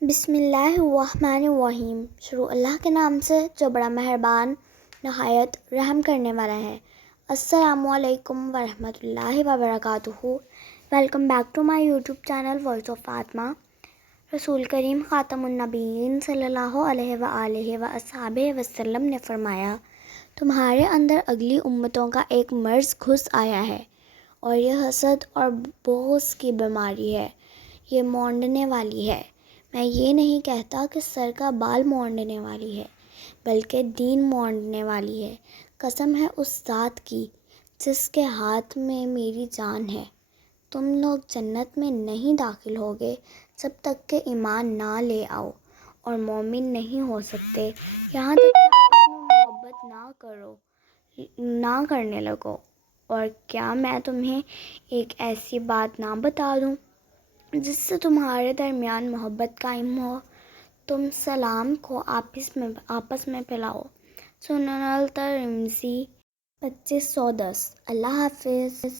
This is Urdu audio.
بسم اللہ الرحمن الرحیم۔ شروع اللہ کے نام سے جو بڑا مہربان نہایت رحم کرنے والا ہے۔ السلام علیکم ورحمۃ اللہ وبرکاتہ۔ Welcome back to my YouTube channel voice of Fatima. رسول کریم خاتم النبیین صلی اللہ علیہ وآلہ وصحبہ وسلم نے فرمایا، تمہارے اندر اگلی امتوں کا ایک مرض گھس آیا ہے، اور یہ حسد اور بغض کی بیماری ہے۔ یہ مونڈنے والی ہے۔ میں یہ نہیں کہتا کہ سر کا بال مونڈنے والی ہے، بلکہ دین مونڈنے والی ہے۔ قسم ہے اس ذات کی جس کے ہاتھ میں میری جان ہے، تم لوگ جنت میں نہیں داخل ہوگے جب تک کہ ایمان نہ لے آؤ، اور مومن نہیں ہو سکتے یہاں تک کہ آپس میں محبت نہ کرنے لگو۔ اور کیا میں تمہیں ایک ایسی بات نہ بتا دوں جس سے تمہارے درمیان محبت قائم ہو؟ تم سلام کو آپس میں پھیلاؤ۔ سنن الترمذی 2510۔ اللہ حافظ۔